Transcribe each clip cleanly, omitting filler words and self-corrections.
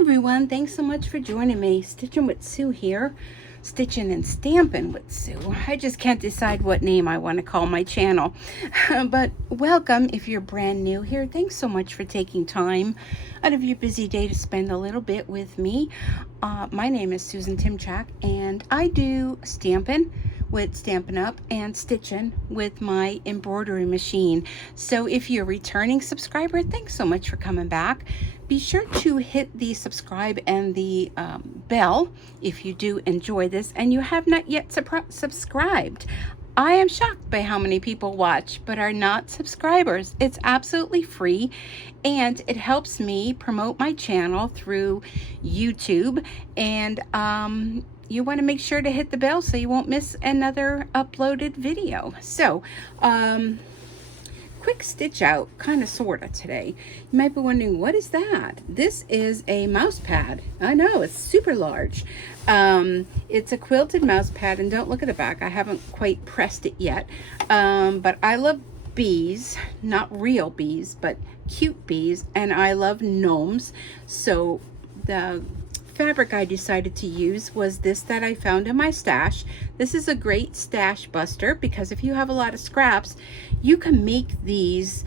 Everyone, thanks so much for joining me. Stitching with Sue here. Stitching and Stamping with Sue. I just can't decide what name I want to call my channel. But welcome if you're brand new here. Thanks so much for taking time out of your busy day to spend a little bit with me. My name is Susan Timchak, and I do stamping with Stampin' Up and stitching with my embroidery machine. So if you're a returning subscriber, thanks so much for coming back. Be sure to hit the subscribe and the bell if you do enjoy this and you have not yet subscribed. I am shocked by how many people watch but are not subscribers. It's absolutely free and it helps me promote my channel through YouTube, and you want to make sure to hit the bell so you won't miss another uploaded video. So quick stitch out, kind of sort of today. You might be wondering, what is that? This is a mouse pad. I know, it's super large. It's a quilted mouse pad, and don't look at the back, I haven't quite pressed it yet. But I love bees, not real bees, but cute bees, and I love gnomes. So the fabric I decided to use was this that I found in my stash. This is a great stash buster because if you have a lot of scraps, you can make these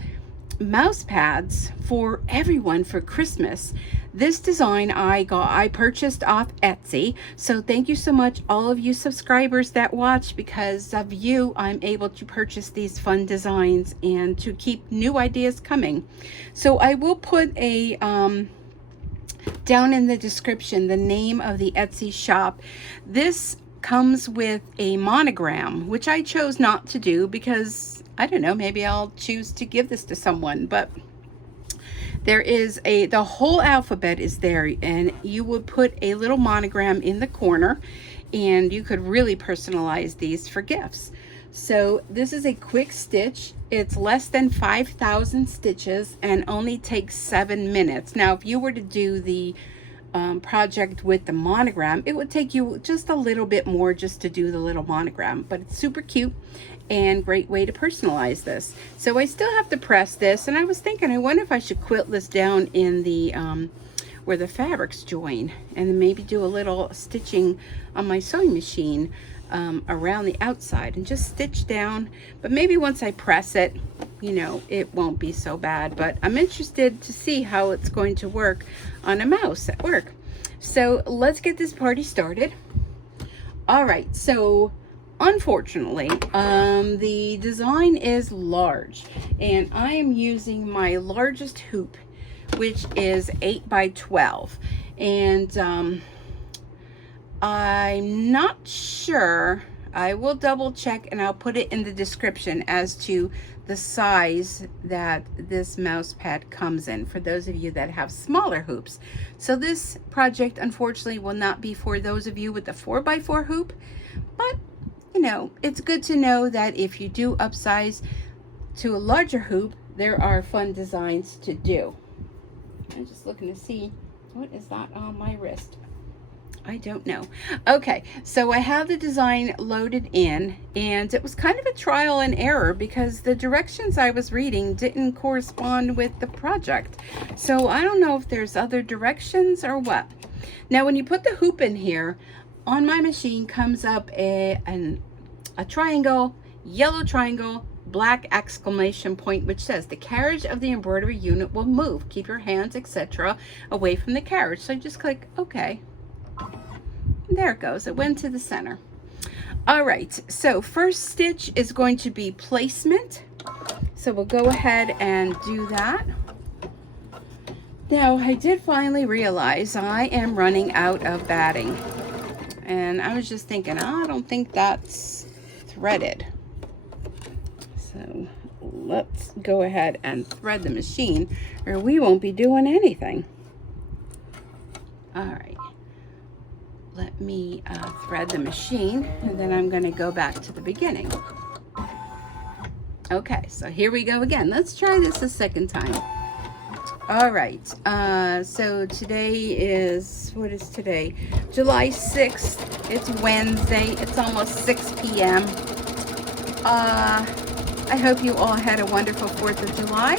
mouse pads for everyone for Christmas. This design I purchased off Etsy, so thank you so much all of you subscribers that watch. Because of you, I'm able to purchase these fun designs and to keep new ideas coming. So I will put a down in the description the name of the Etsy shop. This comes with a monogram, which I chose not to do because I don't know, maybe I'll choose to give this to someone. But there is the whole alphabet is there, and you would put a little monogram in the corner, and you could really personalize these for gifts. So this is a quick stitch. It's less than 5,000 stitches and only takes 7 minutes. Now, if you were to do the project with the monogram, it would take you just a little bit more just to do the little monogram, but it's super cute and great way to personalize this. So I still have to press this, and I was thinking, I wonder if I should quilt this down in the where the fabrics join, and then maybe do a little stitching on my sewing machine around the outside and just stitch down. But maybe once I press it, you know, it won't be so bad. But I'm interested to see how it's going to work on a mouse at work. So let's get this party started. All right, so unfortunately the design is large, and I am using my largest hoop, which is 8 by 12, and I'm not sure. I will double check and I'll put it in the description as to the size that this mouse pad comes in for those of you that have smaller hoops. So this project unfortunately will not be for those of you with the 4 by 4 hoop, but you know, it's good to know that if you do upsize to a larger hoop, there are fun designs to do. I'm just looking to see, what is that on my wrist? I don't know. Okay, so I have the design loaded in, and it was kind of a trial and error because the directions I was reading didn't correspond with the project. So I don't know if there's other directions or what. Now when you put the hoop in here, on my machine comes up a triangle, yellow triangle, black exclamation point, which says the carriage of the embroidery unit will move. Keep your hands, etc., away from the carriage. So I just click OK. There it goes. It went to the center. All right, so first stitch is going to be placement. So we'll go ahead and do that. Now, I did finally realize I am running out of batting. And I was just thinking, I don't think that's threaded. So let's go ahead and thread the machine, or we won't be doing anything. All right. Let me thread the machine, and then I'm going to go back to the beginning. Okay, so here we go again. Let's try this a second time. All right, so today is, what is today? July 6th. It's Wednesday. It's almost 6 p.m. I hope you all had a wonderful 4th of July.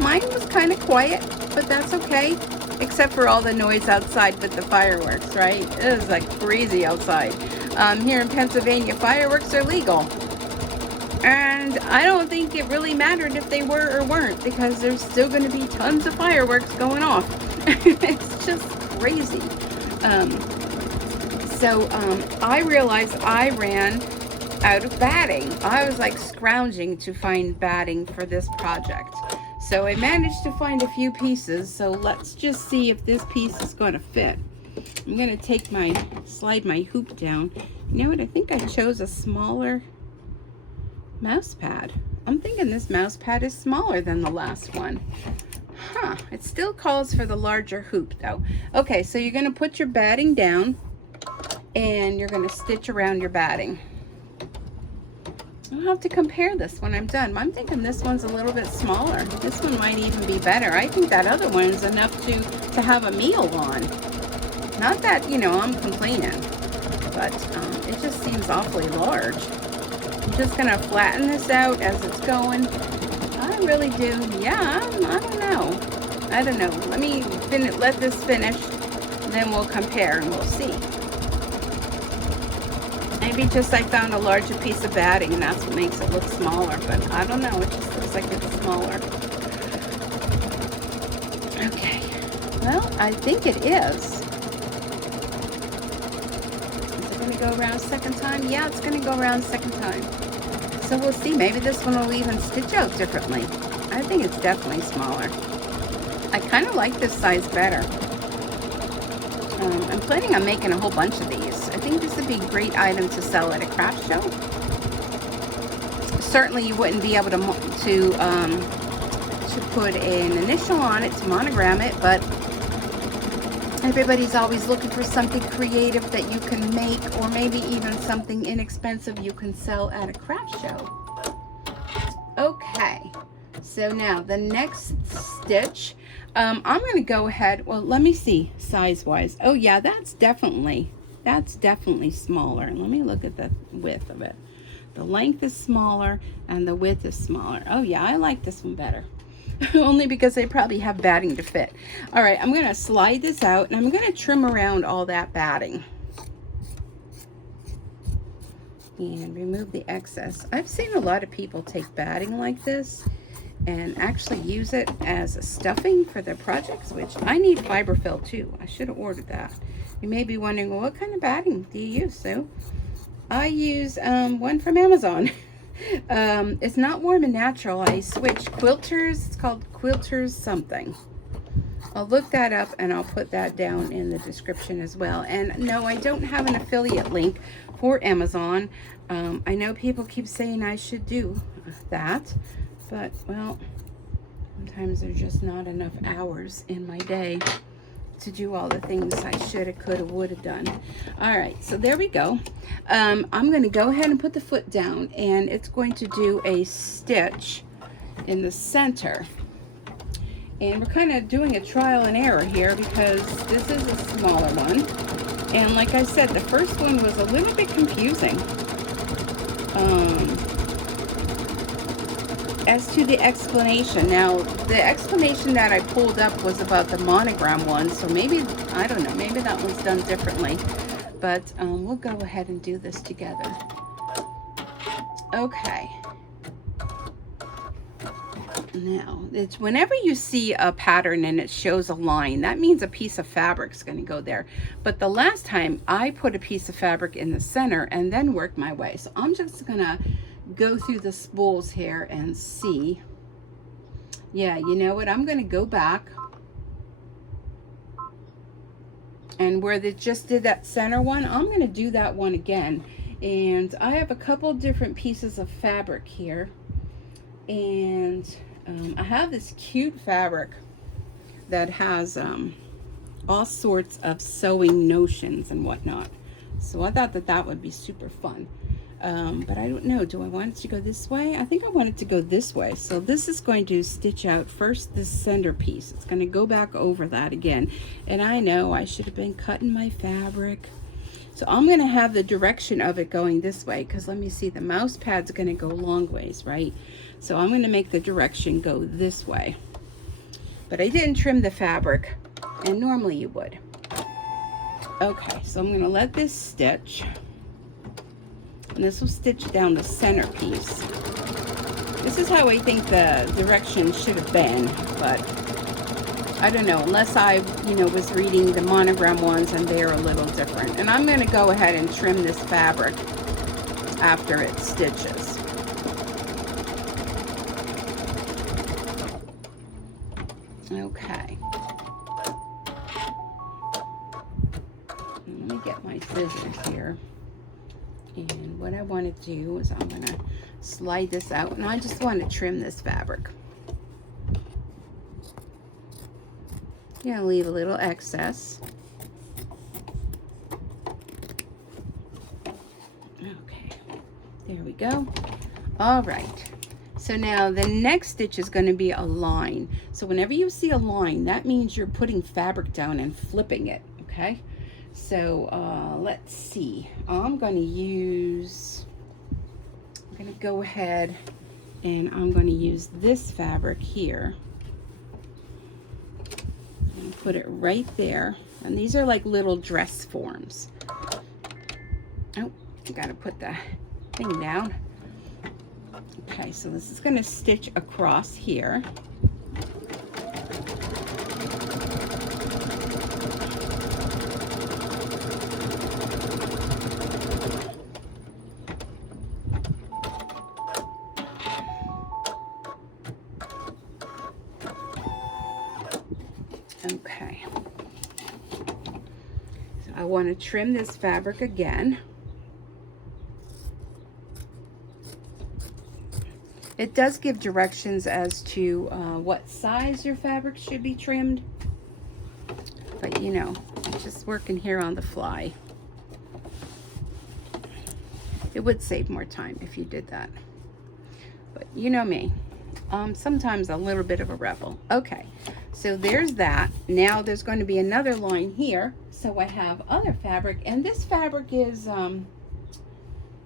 Mine was kind of quiet, but that's okay. except for all the noise outside with the fireworks, right? It is like crazy outside. Here in Pennsylvania, fireworks are legal. And I don't think it really mattered if they were or weren't, because there's still going to be tons of fireworks going off. It's just crazy. I realized I ran out of batting. I was like scrounging to find batting for this project. So I managed to find a few pieces. So let's just see if this piece is going to fit. I'm going to slide my hoop down. You know what? I think I chose a smaller mouse pad. I'm thinking this mouse pad is smaller than the last one. Huh, it still calls for the larger hoop though. Okay, so you're going to put your batting down and you're going to stitch around your batting. I'll have to compare this when I'm done. I'm thinking this one's a little bit smaller. This one might even be better. I think that other one is enough to have a meal on. Not that, you know, I'm complaining, but it just seems awfully large. I'm just going to flatten this out as it's going. I really do. Yeah, I don't know. I don't know. Let this finish, and then we'll compare and we'll see. Maybe just I found a larger piece of batting and that's what makes it look smaller, but I don't know. It just looks like it's smaller. Okay. Well, I think it is. Go around second time. Yeah, it's going to go around second time. So we'll see. Maybe this one will even stitch out differently. I think it's definitely smaller. I kind of like this size better. I'm planning on making a whole bunch of these. I think this would be a great item to sell at a craft show. Certainly you wouldn't be able to put an initial on it, to monogram it, but everybody's always looking for something creative that you can make, or maybe even something inexpensive you can sell at a craft show. Okay, so now the next stitch, I'm going to go ahead, well, let me see size-wise. Oh yeah, that's definitely smaller. Let me look at the width of it. The length is smaller and the width is smaller. Oh yeah, I like this one better. Only because they probably have batting to fit. All right, I'm going to slide this out and I'm going to trim around all that batting and remove the excess. I've seen a lot of people take batting like this and actually use it as a stuffing for their projects, which I need fiber fill too. I should have ordered that. You may be wondering, well, what kind of batting do you use, Sue? I use one from Amazon. It's not Warm and Natural. I switched Quilters. It's called Quilters something. I'll look that up and I'll put that down in the description as well. And no, I don't have an affiliate link for Amazon. I know people keep saying I should do that, but well, sometimes there's just not enough hours in my day to do all the things I should have, could have, would have done. All right, so there we go. I'm going to go ahead and put the foot down, and it's going to do a stitch in the center. And we're kind of doing a trial and error here because this is a smaller one. And like I said, the first one was a little bit confusing. As to the explanation, now the explanation that I pulled up was about the monogram one, so maybe, I don't know, maybe that one's done differently, but we'll go ahead and do this together. Okay. Now, it's whenever you see a pattern and it shows a line, that means a piece of fabric is going to go there. But the last time I put a piece of fabric in the center and then worked my way. So I'm just going to go through the spools here and see. Yeah, you know what? I'm going to go back. And where they just did that center one, I'm going to do that one again. And I have a couple different pieces of fabric here. And I have this cute fabric that has all sorts of sewing notions and whatnot. So I thought that that would be super fun. But I don't know, do I want it to go this way? I think I want it to go this way. So this is going to stitch out first this center piece. It's going to go back over that again. And I know I should have been cutting my fabric. So I'm going to have the direction of it going this way, because let me see, the mouse pad's going to go long ways, right? So I'm going to make the direction go this way. But I didn't trim the fabric. and normally you would. Okay, so I'm going to let this stitch, and this will stitch down the centerpiece. This is how I think the directions should have been, but I don't know, unless I, was reading the monogram ones and they're a little different. And I'm going to go ahead and trim this fabric after it stitches. Okay. Let me get my scissors here. And what I want to do is I'm going to slide this out, and I just want to trim this fabric. Yeah, leave a little excess. Okay, there we go. All right. So now the next stitch is going to be a line. So whenever you see a line, that means you're putting fabric down and flipping it, okay? So let's see. I'm going to go ahead and I'm going to use this fabric here. And put it right there. And these are like little dress forms. Oh, I got to put the thing down. Okay, so this is going to stitch across here. Okay, so I want to trim this fabric again. It does give directions as to what size your fabric should be trimmed, but I'm just working here on the fly. It would save more time if you did that, but you know me, sometimes a little bit of a rebel. Okay, so there's that. Now there's going to be another line here, so I have other fabric, and this fabric is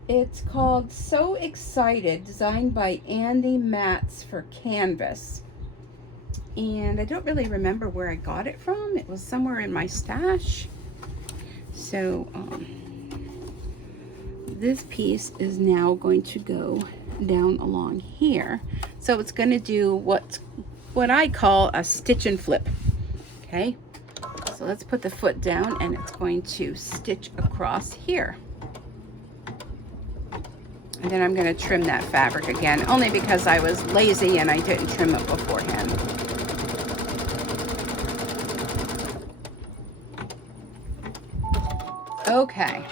it's called So Excited, designed by Andy Matz for Canvas. And I don't really remember where I got it from. It was somewhere in my stash. So this piece is now going to go down along here. So it's going to do what I call a stitch and flip. Okay, so let's put the foot down, and it's going to stitch across here. And then I'm going to trim that fabric again, only because I was lazy and I didn't trim it beforehand. Okay.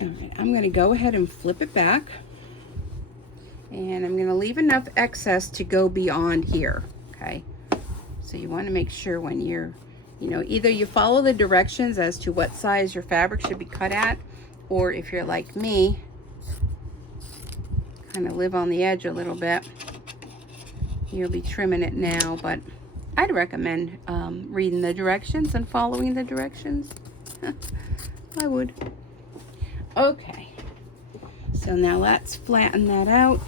All right, I'm going to go ahead and flip it back. And I'm going to leave enough excess to go beyond here, okay? So you want to make sure when you're either you follow the directions as to what size your fabric should be cut at, or if you're like me, kind of live on the edge a little bit, you'll be trimming it now. But I'd recommend reading the directions and following the directions. I would. Okay, so now let's flatten that out.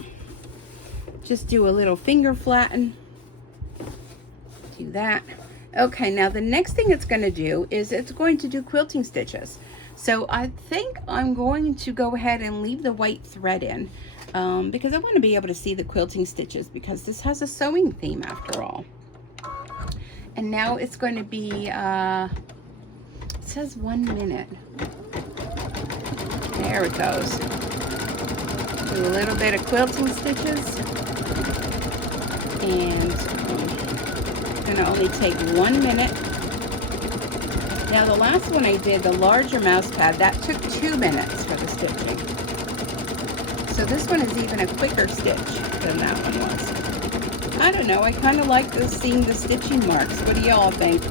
Just do a little finger flatten. Do that. Okay, now the next thing it's going to do is it's going to do quilting stitches. So I think I'm going to go ahead and leave the white thread in because I want to be able to see the quilting stitches, because this has a sewing theme after all. And now it's going to be, it says 1 minute. There it goes. Do a little bit of quilting stitches, and going to only take 1 minute. Now the last one I did, the larger mouse pad, that took 2 minutes for the stitching. So this one is even a quicker stitch than that one was. I don't know, I kind of like seeing the stitching marks. What do y'all think?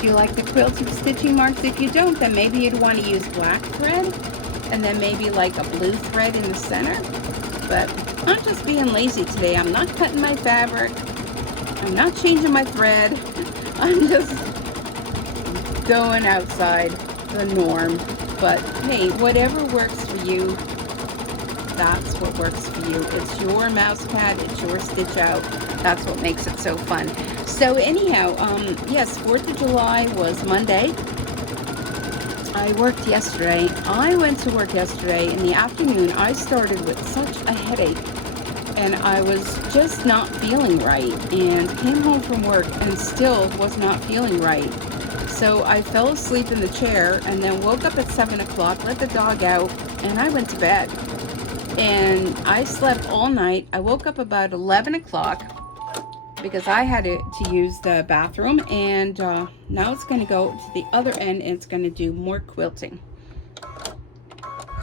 Do you like the quilting stitching marks? If you don't, then maybe you'd want to use black thread and then maybe like a blue thread in the center. But I'm just being lazy today. I'm not cutting my fabric. I'm not changing my thread. I'm just going outside the norm. But hey, whatever works for you, that's what works for you. It's your mouse pad, it's your stitch out. That's what makes it so fun. So anyhow, yes, 4th of July was Monday. I worked yesterday. I went to work yesterday in the afternoon. I started with such a headache, and I was just not feeling right, and came home from work and still was not feeling right. So I fell asleep in the chair and then woke up at 7 o'clock, let the dog out, and I went to bed. And I slept all night. I woke up about 11 o'clock because I had to use the bathroom, and now it's going to go to the other end and it's going to do more quilting.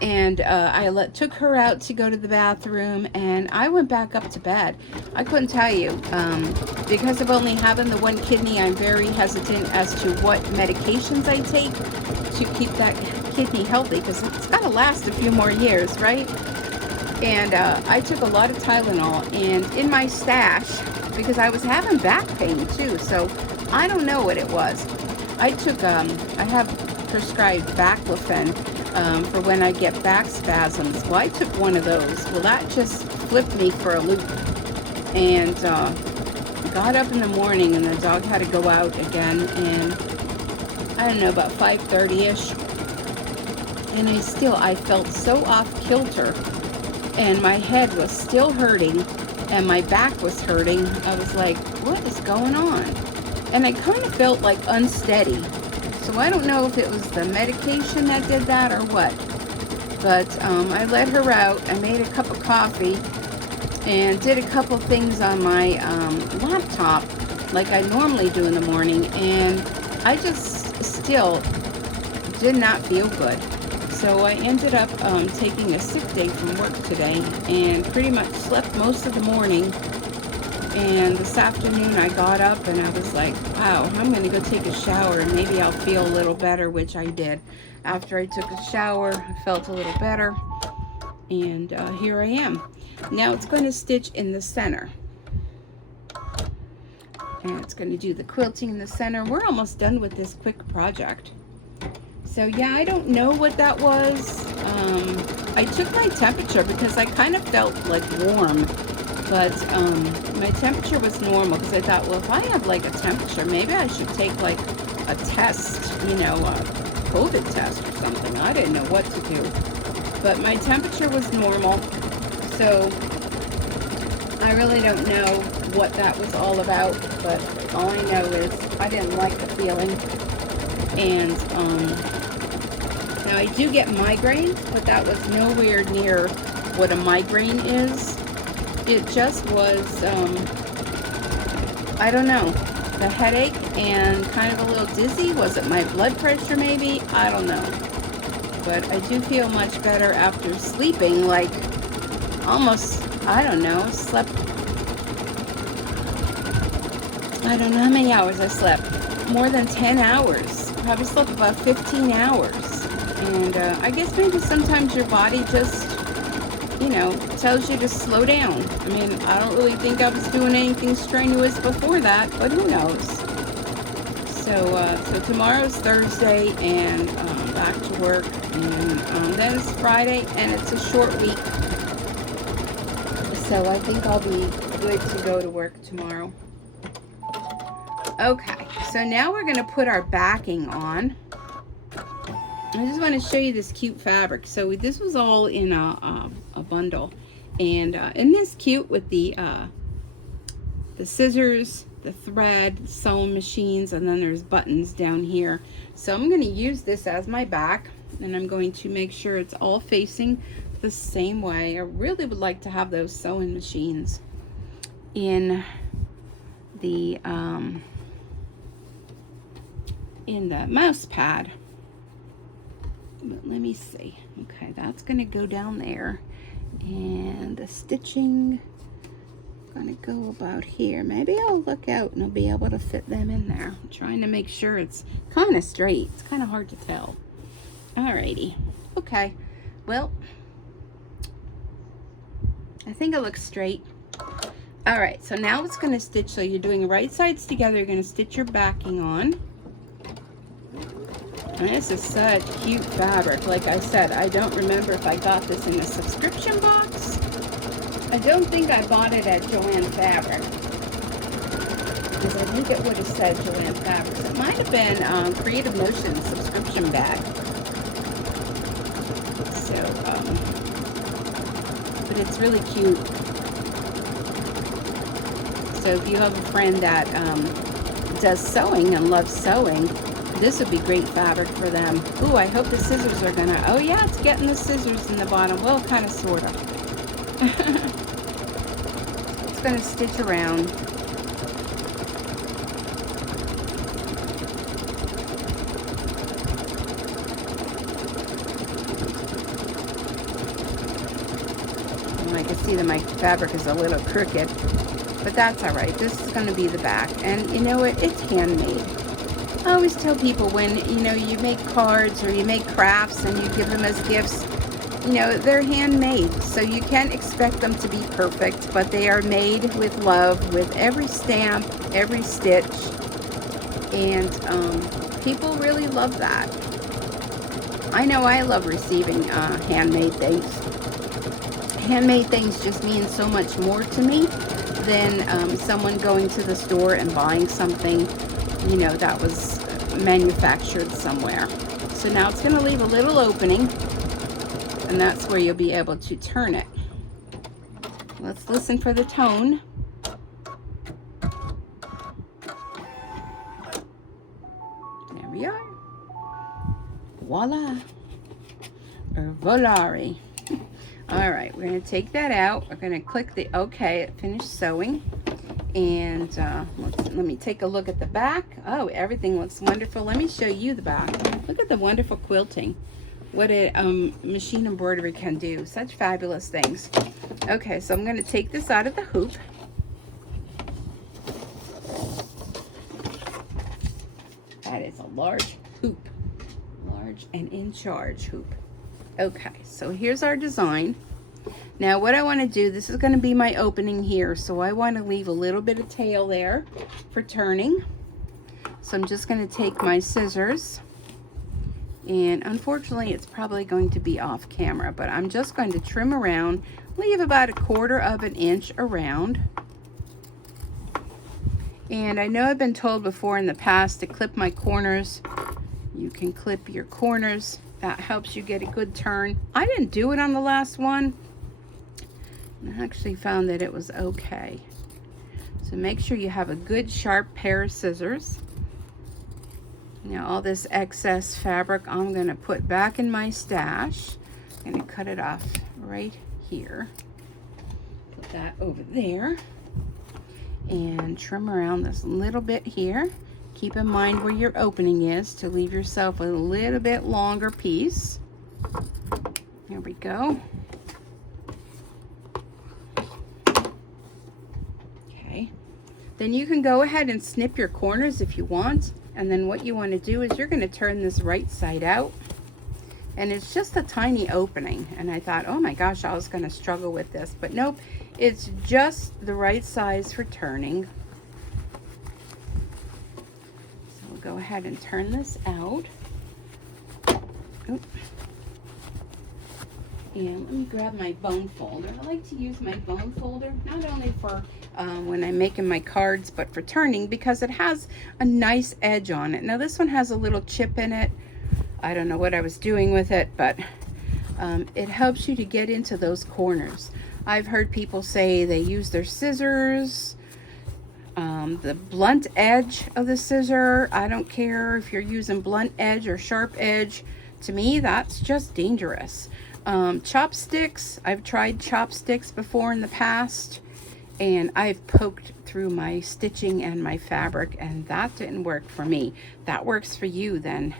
And I took her out to go to the bathroom, and I went back up to bed. I couldn't tell you. Because of only having the one kidney, I'm very hesitant as to what medications I take to keep that kidney healthy, because it's got to last a few more years, right? And I took a lot of Tylenol, and in my stash, because I was having back pain too, so I don't know what it was. I took, I have prescribed baclofen for when I get back spasms. Well, I took one of those. Well, that just flipped me for a loop. And got up in the morning, and the dog had to go out again, and I don't know, about 5:30ish. And I felt so off kilter, and my head was still hurting, and my back was hurting. I was like, what is going on? And I kind of felt like unsteady. So I don't know if it was the medication that did that or what. But I let her out. I made a cup of coffee and did a couple things on my laptop like I normally do in the morning. And I just still did not feel good. So I ended up taking a sick day from work today, and pretty much slept most of the morning. And this afternoon I got up and I was like, wow, I'm going to go take a shower and maybe I'll feel a little better, which I did. After I took a shower, I felt a little better. And here I am. Now it's going to stitch in the center. And it's going to do the quilting in the center. We're almost done with this quick project. So yeah, I don't know what that was. I took my temperature because I kind of felt like warm. But my temperature was normal, because I thought, well, if I have like a temperature, maybe I should take like a test, you know, a COVID test or something. I didn't know what to do. But my temperature was normal. So I really don't know what that was all about. But all I know is I didn't like the feeling. And now I do get migraines, but that was nowhere near what a migraine is. It just was, I don't know, the headache and kind of a little dizzy. Was it my blood pressure maybe? I don't know. But I do feel much better after sleeping, like almost, I don't know, slept, I don't know how many hours I slept. More than 10 hours. Probably slept about 15 hours. And I guess maybe sometimes your body just, you know, tells you to slow down. I mean, I don't really think I was doing anything strenuous before that, but who knows. So tomorrow's Thursday, and back to work, and then it's Friday, and it's a short week. So I think I'll be good to go to work tomorrow. Okay, so now we're going to put our backing on. I just want to show you this cute fabric. So this was all in a bundle, and isn't this cute with the scissors, the thread, the sewing machines, and then there's buttons down here. So I'm going to use this as my back, and I'm going to make sure it's all facing the same way. I really would like to have those sewing machines in the mouse pad. But let me see. Okay, that's going to go down there. And the stitching is going to go about here. Maybe I'll look out and I'll be able to fit them in there. I'm trying to make sure it's kind of straight. It's kind of hard to tell. Alrighty. Okay. Well, I think it looks straight. Alright, so now it's going to stitch. So you're doing right sides together. You're going to stitch your backing on. And this is such cute fabric. Like I said, I don't remember if I got this in a subscription box I don't think I bought it at Joann Fabric, because I think it would have said Joann Fabrics. It might have been Creative Motion subscription bag. So, but it's really cute. So if you have a friend that does sewing and loves sewing, this would be great fabric for them. Ooh, I hope the scissors are gonna, oh yeah, it's getting the scissors in the bottom. Well, kind of, sort of. It's gonna stitch around. I can see that my fabric is a little crooked, but that's all right. This is going to be the back, and you know what? It's handmade. I always tell people, when you make cards or you make crafts and you give them as gifts, they're handmade, so you can't expect them to be perfect, but they are made with love, with every stamp, every stitch, and people really love that. I know I love receiving handmade things. Handmade things just mean so much more to me than someone going to the store and buying something, that was manufactured somewhere. So now it's going to leave a little opening, and that's where you'll be able to turn it. Let's listen for the tone. There we are. Voila. Or volare. All right, we're going to take that out. We're going to click the OK, finish sewing. And let me take a look at the back. Oh, everything looks wonderful. Let me show you the back. Look at the wonderful quilting. What a machine embroidery can do. Such fabulous things. Okay, so I'm going to take this out of the hoop. That is a large hoop. Large and in charge hoop. Okay, so here's our design. Now what I want to do, this is going to be my opening here, so I want to leave a little bit of tail there for turning. So I'm just going to take my scissors, and unfortunately it's probably going to be off camera, but I'm just going to trim around, leave about 1/4 of an inch around. And I know I've been told before in the past to clip my corners. You can clip your corners. That helps you get a good turn. I didn't do it on the last one. I actually found that it was okay. So make sure you have a good sharp pair of scissors. Now all this excess fabric I'm going to put back in my stash. I'm going to cut it off right here. Put that over there. And trim around this little bit here. Keep in mind where your opening is to leave yourself a little bit longer piece. There we go. Okay. Then you can go ahead and snip your corners if you want. And then what you want to do is you're going to turn this right side out. And it's just a tiny opening. And I thought, oh my gosh, I was going to struggle with this. But nope, it's just the right size for turning. Go ahead and turn this out. Oop. And let me grab my bone folder. I like to use my bone folder not only for when I'm making my cards, but for turning, because it has a nice edge on it. Now this one has a little chip in it. I don't know what I was doing with it, but it helps you to get into those corners. I've heard people say they use their scissors, the blunt edge of the scissor. I don't care if you're using blunt edge or sharp edge. To me, that's just dangerous. Chopsticks, I've tried chopsticks before in the past, and I've poked through my stitching and my fabric, and that didn't work for me. That works for you, then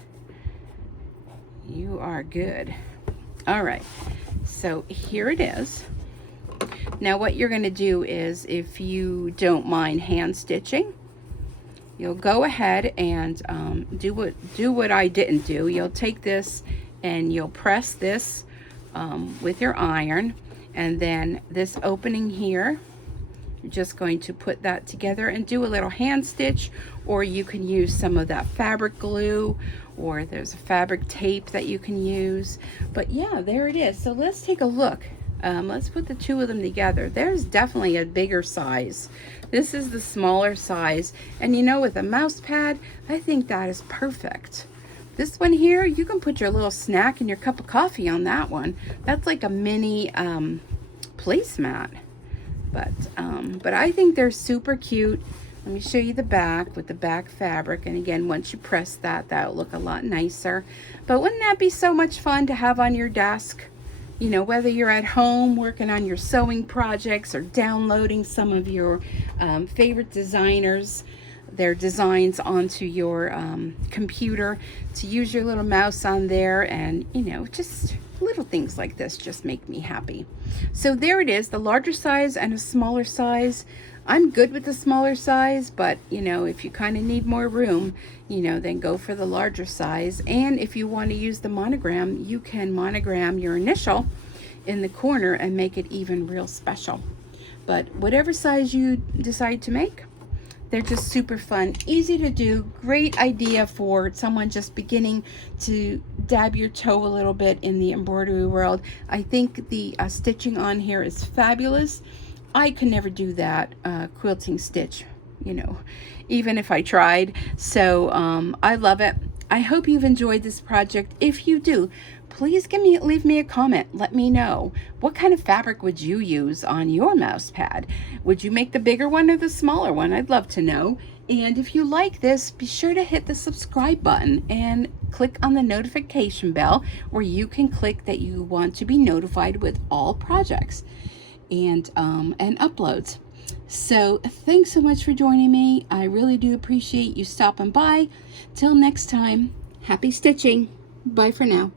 you are good. All right, so here it is. Now what you're going to do is, if you don't mind hand stitching, you'll go ahead and do what I didn't do. You'll take this and you'll press this with your iron, and then this opening here, you're just going to put that together and do a little hand stitch, or you can use some of that fabric glue, or there's a fabric tape that you can use. But yeah, there it is. So let's take a look. Let's put the two of them together. There's definitely a bigger size. This is the smaller size. And you know, with a mouse pad, I think that is perfect. This one here, you can put your little snack and your cup of coffee on that one. That's like a mini placemat. But I think they're super cute. Let me show you the back with the back fabric. And again, once you press that, that'll look a lot nicer. But wouldn't that be so much fun to have on your desk? You know, whether you're at home working on your sewing projects or downloading some of your favorite designers, their designs onto your computer, to use your little mouse on there, and you know, just little things like this just make me happy. So there it is, the larger size and a smaller size. I'm good with the smaller size, but you know, if you kind of need more room, you know, then go for the larger size. And if you want to use the monogram, you can monogram your initial in the corner and make it even real special. But whatever size you decide to make, they're just super fun, easy to do, great idea for someone just beginning to dab your toe a little bit in the embroidery world. I think the stitching on here is fabulous. I could never do that quilting stitch, you know, even if I tried. So I love it. I hope you've enjoyed this project. If you do, please leave me a comment. Let me know, what kind of fabric would you use on your mouse pad? Would you make the bigger one or the smaller one? I'd love to know. And if you like this, be sure to hit the subscribe button and click on the notification bell, where you can click that you want to be notified with all projects and uploads. So thanks so much for joining me. I really do appreciate you stopping by. Till next time, happy stitching. Bye for now.